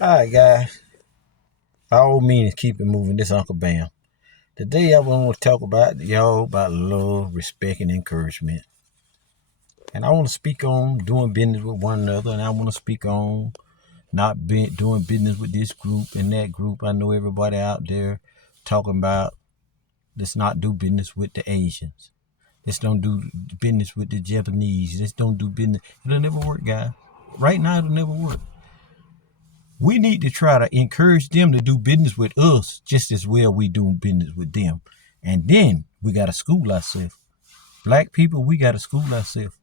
Alright, guys. By all means, keep it moving. This Uncle Bam. Today, I want to talk about y'all about love, respect, and encouragement. And I want to speak on doing business with one another, and I want to speak on not doing business with this group and that group. I know everybody out there talking about let's not do business with the Asians. Let's don't do business with the Japanese. Let's don't do business. It'll never work, guys. Right now, it'll never work. We need to try to encourage them to do business with us just as well we do business with them. And then we got to school ourselves. Black people, we got to school ourselves.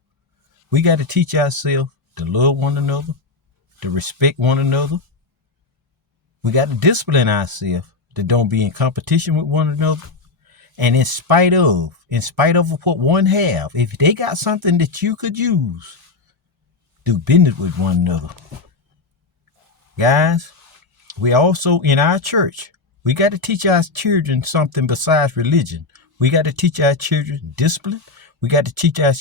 We got to teach ourselves to love one another, to respect one another. We got to discipline ourselves to don't be in competition with one another. And in spite of what one have, if they got something that you could use, do business with one another. Guys, we also in our church, we got to teach our children something besides religion. We got to teach our children discipline. We got to teach our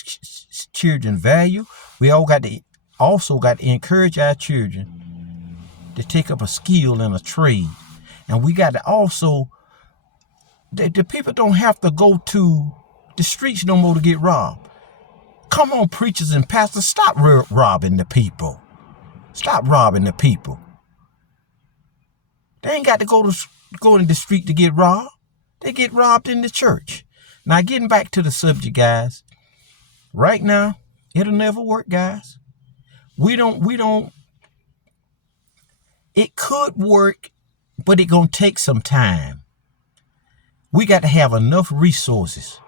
children value. We also got to encourage our children to take up a skill and a trade. And we got to also, the people don't have to go to the streets no more to get robbed. Come on, preachers and pastors, stop robbing the people. Stop robbing the people. They ain't got to go in the street to get robbed. They get robbed in the church. Now, getting back to the subject, guys. Right now, it'll never work, guys. It could work, but it's going to take some time. We got to have enough resources.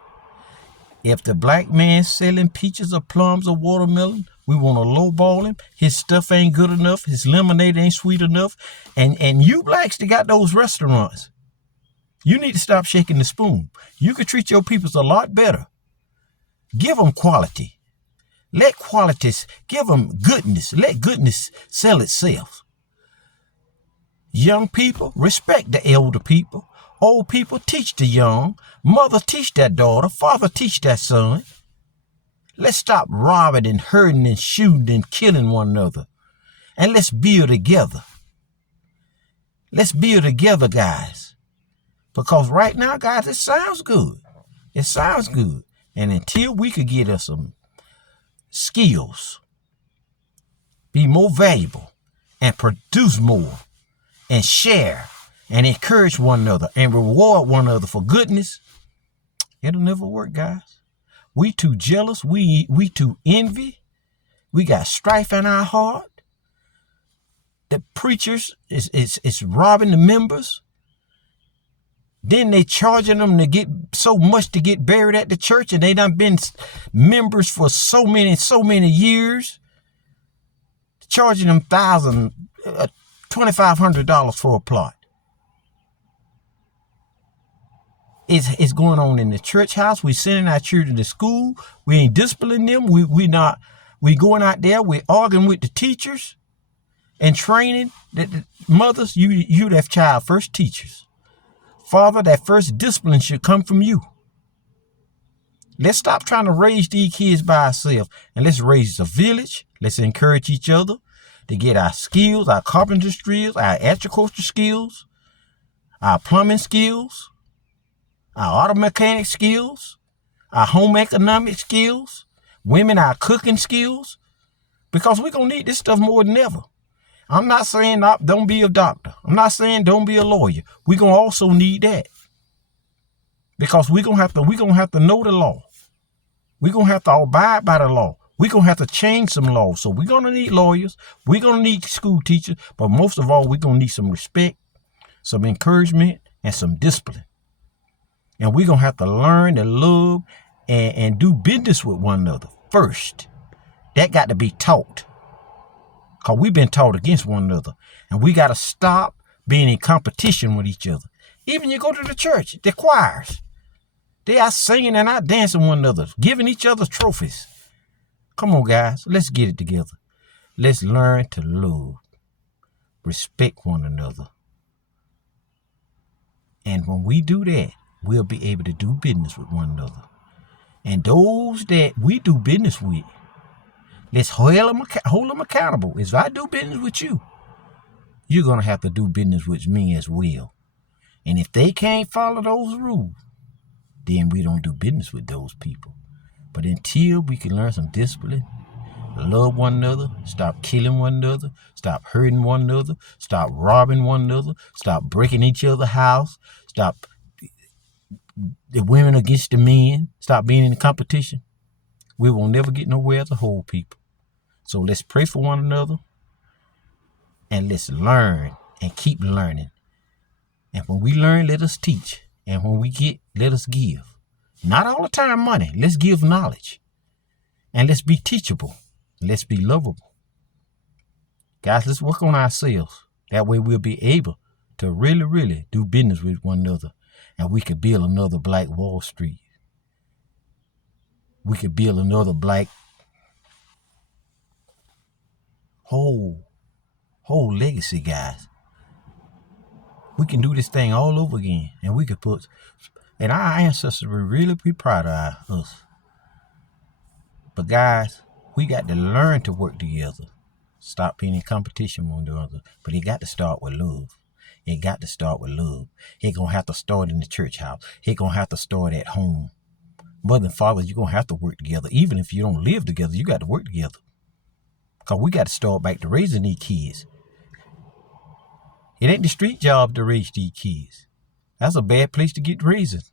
If the black man's selling peaches or plums or watermelon, we want to lowball him. His stuff ain't good enough. His lemonade ain't sweet enough. And you blacks that got those restaurants, you need to stop shaking the spoon. You could treat your peoples a lot better. Give them quality. Let qualities, give them goodness. Let goodness sell itself. Young people, respect the elder people. Old people, teach the young. Mother, teach that daughter. Father, teach that son. Let's stop robbing and hurting and shooting and killing one another. And let's build together. Let's build together, guys. Because right now, guys, it sounds good. It sounds good. And until we could get us some skills, be more valuable, and produce more, and share, and encourage one another, and reward one another for goodness, it'll never work, guys. We too jealous. We too envy. We got strife in our heart. The preachers is robbing the members. Then they charging them to get so much to get buried at the church, and they done been members for so many years. Charging them $2,500 for a plot. It's going on in the church house. We sending our children to school. We ain't disciplining them. We going out there. We arguing with the teachers and training the mothers. You that child first teachers. Father, that first discipline should come from you. Let's stop trying to raise these kids by ourselves, and let's raise a village. Let's encourage each other to get our skills, our carpentry skills, our agriculture skills, our plumbing skills, our auto mechanic skills, our home economic skills, women, our cooking skills, because we're going to need this stuff more than ever. I'm not saying don't be a doctor. I'm not saying don't be a lawyer. We're going to also need that. Because we're going to have to know the law. We're going to have to abide by the law. We're going to have to change some laws. So we're going to need lawyers. We're going to need school teachers. But most of all, we're going to need some respect, some encouragement, and some discipline. And we're going to have to learn to love and do business with one another first. That got to be taught. Because we've been taught against one another. And we got to stop being in competition with each other. Even you go to the church, the choirs. They are singing and out dancing one another, giving each other trophies. Come on, guys. Let's get it together. Let's learn to love, respect one another. And when we do that, we'll be able to do business with one another. And those that we do business with, let's hold them accountable. If I do business with you, you're going to have to do business with me as well. And if they can't follow those rules, then we don't do business with those people. But until we can learn some discipline, love one another, stop killing one another, stop hurting one another, stop robbing one another, stop breaking each other's house, stop the women against the men, stop being in the competition, we will never get nowhere as a whole people. So let's pray for one another, and let's learn and keep learning. And when we learn, let us teach. And when we get, let us give. Not all the time money. Let's give knowledge. And let's be teachable. Let's be lovable. Guys, let's work on ourselves. That way we'll be able to really, really do business with one another. And we could build another Black Wall Street. We could build another Black whole legacy, guys. We can do this thing all over again. And we could put, and our ancestors will really be proud of us. But guys, we got to learn to work together. Stop being in competition with one another. But it got to start with love. It got to start with love. It gonna have to start in the church house. It gonna have to start at home. Mother and father, you're gonna have to work together. Even if you don't live together, you got to work together. Because we got to start back to raising these kids. It ain't the street job to raise these kids. That's a bad place to get raised.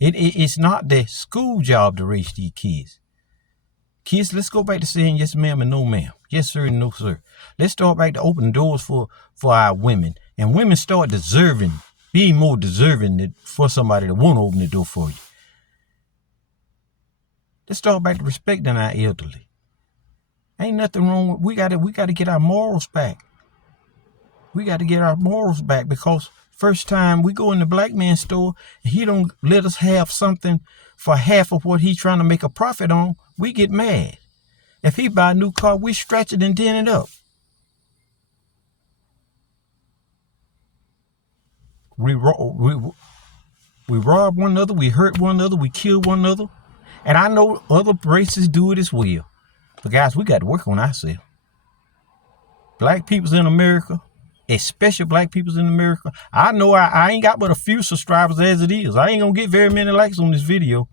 It's not the school job to raise these kids. Kids, let's go back to saying yes ma'am and no ma'am. Yes sir and no sir. Let's start back to open doors for our women. And women start being more deserving for somebody to want to open the door for you. Let's start back to respecting our elderly. Ain't nothing wrong with, we gotta get our morals back. We got to get our morals back, because first time we go in the black man's store and he don't let us have something for half of what he's trying to make a profit on, we get mad. If he buy a new car, we stretch it and dent it up. We rob one another, we hurt one another, we kill one another. And I know other races do it as well. But guys, we got to work on ourselves. Black peoples in America, especially black peoples in America. I know I ain't got but a few subscribers as it is. I ain't gonna get very many likes on this video.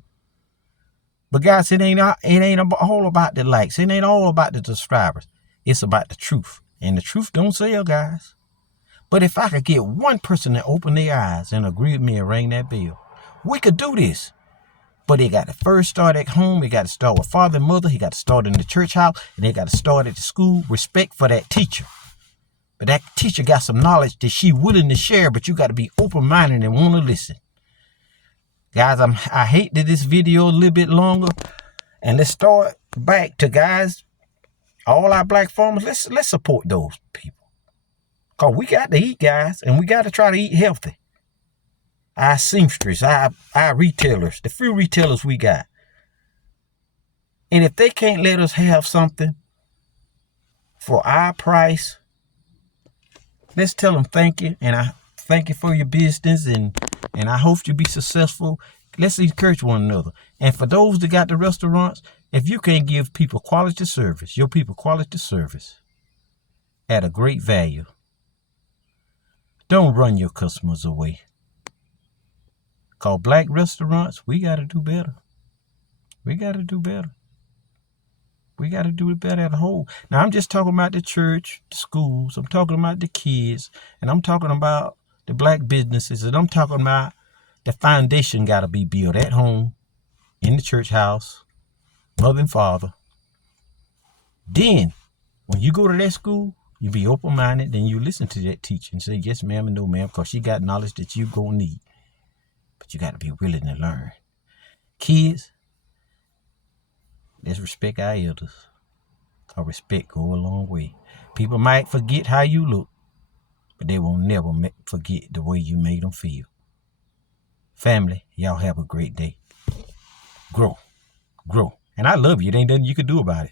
But guys, it ain't all about the likes. It ain't all about the subscribers. It's about the truth. And the truth don't sell, guys. But if I could get one person to open their eyes and agree with me and ring that bell, we could do this. But it got to first start at home. It got to start with father and mother. He got to start in the church house. And they got to start at the school. Respect for that teacher. But that teacher got some knowledge that she willing to share, but you got to be open-minded and want to listen. Guys, I hate that this video a little bit longer. And let's start back to, guys, all our black farmers. Let's support those people. Because we got to eat, guys, and we got to try to eat healthy. Our seamsters, our retailers, the few retailers we got. And if they can't let us have something for our price, let's tell them thank you, and I thank you for your business, and I hope you be successful. Let's encourage one another. And for those that got the restaurants, if you can give people quality service, your people quality service at a great value, don't run your customers away. Cause black restaurants, we got to do better. We got to do better. We got to do it better as a whole. Now, I'm just talking about the church, the schools. I'm talking about the kids. And I'm talking about the black businesses. And I'm talking about the foundation got to be built at home, in the church house, mother and father. Then, when you go to that school, you be open-minded. Then you listen to that teacher and say, yes, ma'am, and no, ma'am, because she got knowledge that you going to need. But you got to be willing to learn. Kids, let's respect our elders. Because respect go a long way. People might forget how you look, but they will never forget the way you made them feel. Family, y'all have a great day. Grow. Grow. And I love you. There ain't nothing you can do about it.